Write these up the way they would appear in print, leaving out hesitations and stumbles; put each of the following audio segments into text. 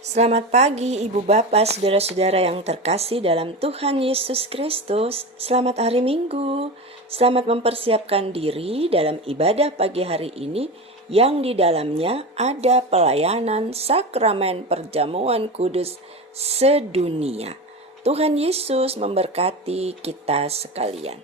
Selamat pagi Ibu Bapak, Saudara-saudara yang terkasih dalam Tuhan Yesus Kristus. Selamat hari Minggu. Selamat mempersiapkan diri dalam ibadah pagi hari ini yang di dalamnya ada pelayanan sakramen perjamuan kudus sedunia. Tuhan Yesus memberkati kita sekalian.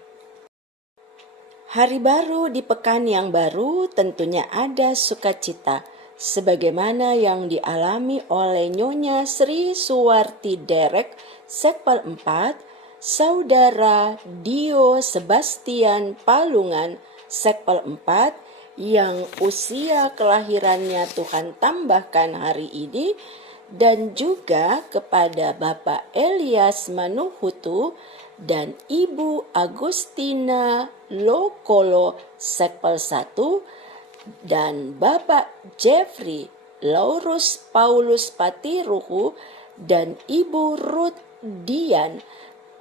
Hari baru di pekan yang baru tentunya ada sukacita, sebagaimana yang dialami oleh Nyonya Sri Suwarti Derek, Sekpal 4, Saudara Dio Sebastian Palungan, Sekpal 4, yang usia kelahirannya Tuhan tambahkan hari ini, dan juga kepada Bapak Elias Manuhutu dan Ibu Agustina Lokolo Sekpal 1, dan Bapak Jeffrey Laurus Paulus Patiruhu dan Ibu Ruth Dian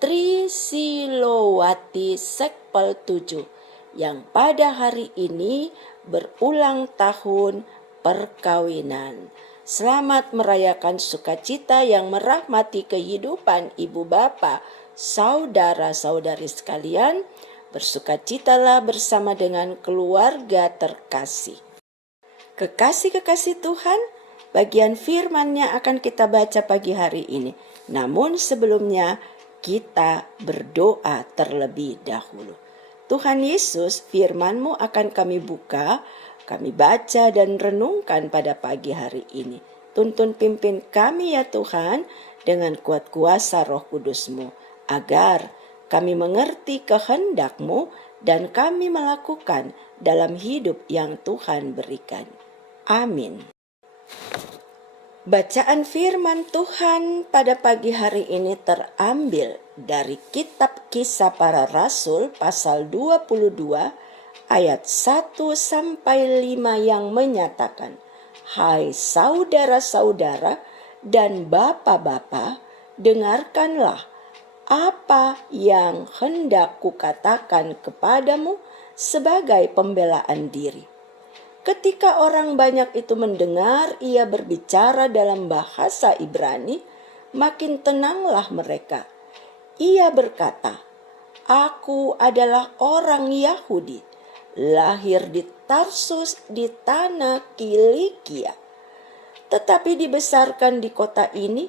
Trisilowati Sekpal 7 yang pada hari ini berulang tahun perkawinan. Selamat merayakan sukacita yang merahmati kehidupan ibu bapak, saudara-saudari sekalian. Bersukacitalah bersama dengan keluarga terkasih. Kekasih-kekasih Tuhan, bagian firman-Nya akan kita baca pagi hari ini. Namun sebelumnya kita berdoa terlebih dahulu. Tuhan Yesus, firman-Mu akan kami buka, kami baca dan renungkan pada pagi hari ini. Tuntun pimpin kami ya Tuhan dengan kuat kuasa Roh Kudus-Mu, agar kami mengerti kehendak-Mu dan kami melakukan dalam hidup yang Tuhan berikan. Amin. Bacaan firman Tuhan pada pagi hari ini terambil dari kitab Kisah Para Rasul pasal 22 ayat 1-5 yang menyatakan, "Hai saudara-saudara dan bapak-bapak, dengarkanlah apa yang hendak kukatakan kepadamu sebagai pembelaan diri." Ketika orang banyak itu mendengar ia berbicara dalam bahasa Ibrani, makin tenanglah mereka. Ia berkata, "Aku adalah orang Yahudi, lahir di Tarsus di tanah Kilikia, tetapi dibesarkan di kota ini,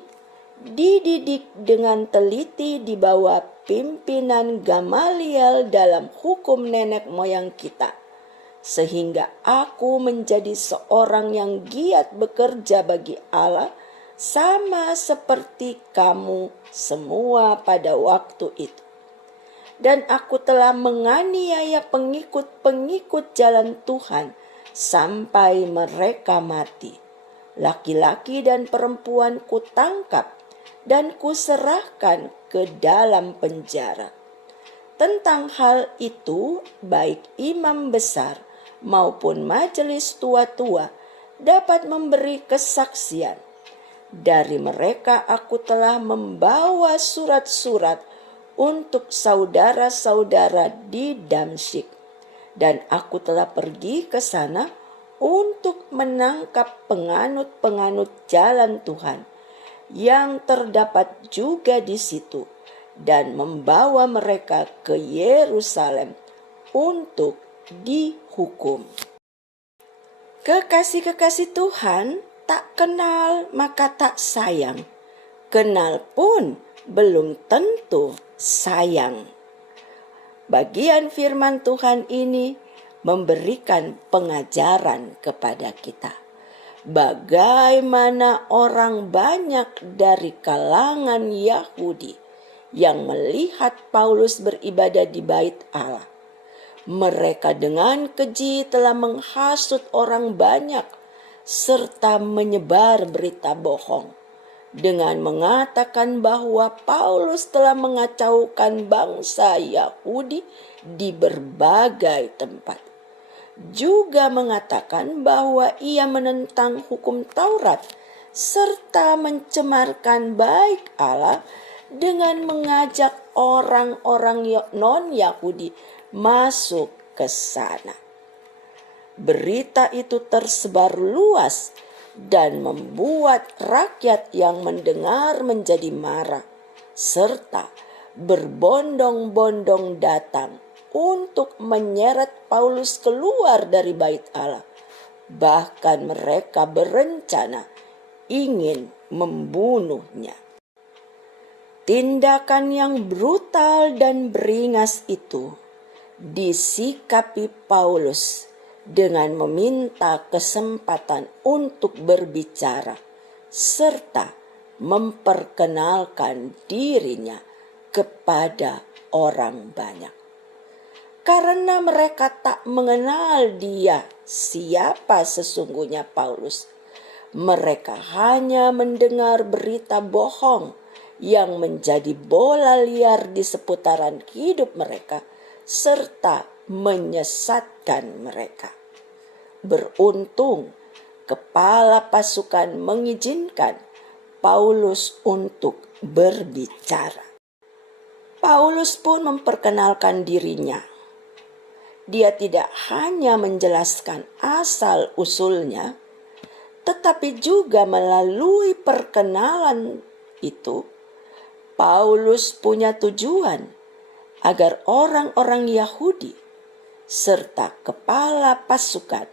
dididik dengan teliti di bawah pimpinan Gamaliel dalam hukum nenek moyang kita, sehingga aku menjadi seorang yang giat bekerja bagi Allah, sama seperti kamu semua pada waktu itu. Dan aku telah menganiaya pengikut-pengikut jalan Tuhan sampai mereka mati. Laki-laki dan perempuan kutangkap dan kuserahkan ke dalam penjara. Tentang hal itu, baik imam besar maupun majelis tua-tua dapat memberi kesaksian. Dari mereka aku telah membawa surat-surat untuk saudara-saudara di Damsyik, dan aku telah pergi ke sana untuk menangkap penganut-penganut jalan Tuhan yang terdapat juga di situ, dan membawa mereka ke Yerusalem untuk dihukum. Kekasih-kekasih Tuhan, tak kenal maka tak sayang. Kenal pun belum tentu sayang. Bagian firman Tuhan ini memberikan pengajaran kepada kita. Bagaimana orang banyak dari kalangan Yahudi yang melihat Paulus beribadah di bait Allah. Mereka dengan keji telah menghasut orang banyak serta menyebar berita bohong dengan mengatakan bahwa Paulus telah mengacaukan bangsa Yahudi di berbagai tempat. Juga mengatakan bahwa ia menentang hukum Taurat serta mencemarkan baik Allah dengan mengajak orang-orang non-Yahudi masuk ke sana. Berita itu tersebar luas dan membuat rakyat yang mendengar menjadi marah, serta berbondong-bondong datang untuk menyeret Paulus keluar dari bait Allah. Bahkan mereka berencana ingin membunuhnya. Tindakan yang brutal dan beringas itu disikapi Paulus dengan meminta kesempatan untuk berbicara serta memperkenalkan dirinya kepada orang banyak. Karena mereka tak mengenal dia siapa sesungguhnya Paulus, mereka hanya mendengar berita bohong yang menjadi bola liar di seputaran hidup mereka serta menyesatkan mereka. Beruntung kepala pasukan mengizinkan Paulus untuk berbicara. Paulus pun memperkenalkan dirinya. Dia tidak hanya menjelaskan asal-usulnya, tetapi juga melalui perkenalan itu, Paulus punya tujuan agar orang-orang Yahudi serta kepala pasukan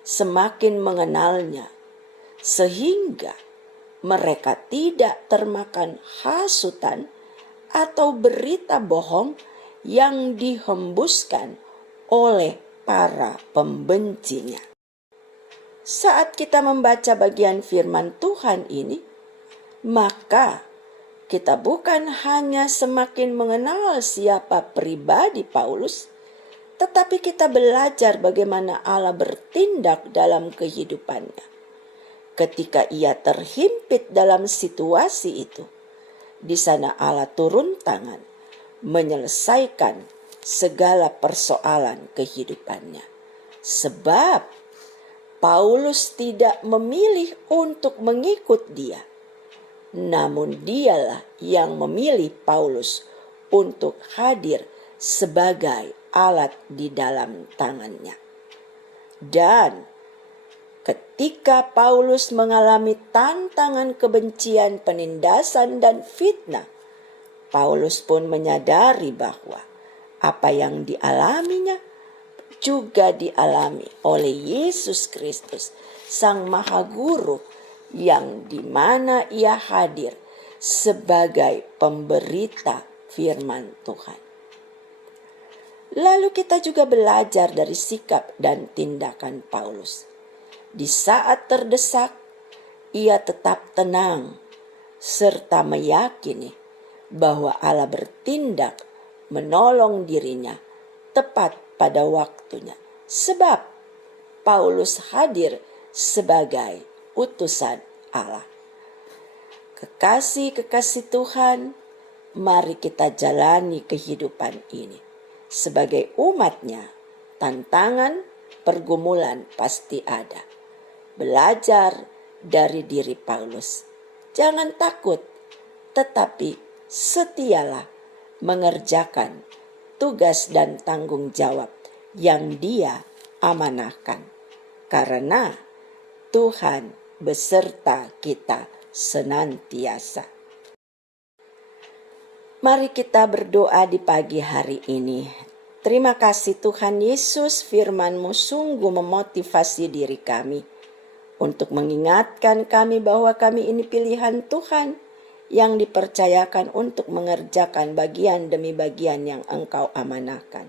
semakin mengenalnya, sehingga mereka tidak termakan hasutan atau berita bohong yang dihembuskan oleh para pembencinya. Saat kita membaca bagian firman Tuhan ini, maka kita bukan hanya semakin mengenal siapa pribadi Paulus, tetapi kita belajar bagaimana Allah bertindak dalam kehidupannya. Ketika ia terhimpit dalam situasi itu, di sana Allah turun tangan menyelesaikan segala persoalan kehidupannya. Sebab Paulus tidak memilih untuk mengikut dia, namun dialah yang memilih Paulus untuk hadir sebagai alat di dalam tangannya. Dan ketika Paulus mengalami tantangan kebencian, penindasan, dan fitnah, Paulus pun menyadari bahwa apa yang dialaminya juga dialami oleh Yesus Kristus, Sang Maha Guru, yang dimana ia hadir sebagai pemberita firman Tuhan. Lalu kita juga belajar dari sikap dan tindakan Paulus. Di saat terdesak, ia tetap tenang serta meyakini bahwa Allah bertindak menolong dirinya tepat pada waktunya. Sebab Paulus hadir sebagai utusan Allah. Kekasih-kekasih Tuhan, mari kita jalani kehidupan ini. Sebagai umatnya, tantangan, pergumulan pasti ada. Belajar dari diri Paulus. Jangan takut, tetapi setialah mengerjakan tugas dan tanggung jawab yang dia amanahkan. Karena Tuhan beserta kita senantiasa. Mari kita berdoa di pagi hari ini. Terima kasih Tuhan Yesus, firman-Mu sungguh memotivasi diri kami untuk mengingatkan kami bahwa kami ini pilihan Tuhan yang dipercayakan untuk mengerjakan bagian demi bagian yang Engkau amanahkan.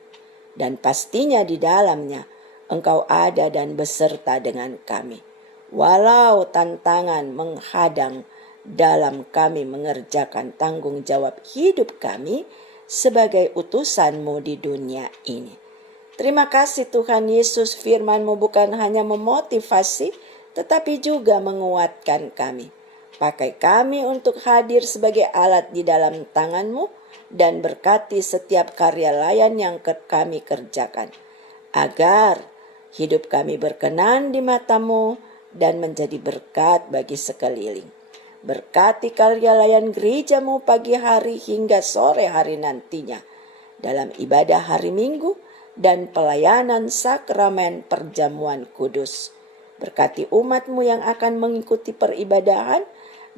Dan pastinya di dalamnya Engkau ada dan beserta dengan kami. Walau tantangan menghadang dalam kami mengerjakan tanggung jawab hidup kami sebagai utusan-Mu di dunia ini. Terima kasih Tuhan Yesus, firman-Mu bukan hanya memotivasi, tetapi juga menguatkan kami. Pakai kami untuk hadir sebagai alat di dalam tangan-Mu dan berkati setiap karya layan yang kami kerjakan. Agar hidup kami berkenan di mata-Mu dan menjadi berkat bagi sekeliling. Berkati karya layan gereja-Mu pagi hari hingga sore hari nantinya dalam ibadah hari Minggu dan pelayanan sakramen perjamuan kudus. Berkati umat-Mu yang akan mengikuti peribadahan,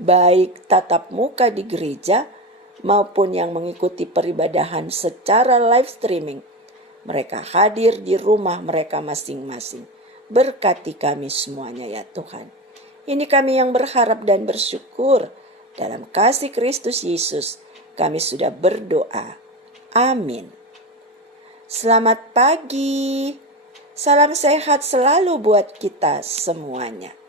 baik tatap muka di gereja maupun yang mengikuti peribadahan secara live streaming. Mereka hadir di rumah mereka masing-masing. Berkati kami semuanya ya Tuhan. Ini kami yang berharap dan bersyukur. Dalam kasih Kristus Yesus kami sudah berdoa. Amin. Selamat pagi. Salam sehat selalu buat kita semuanya.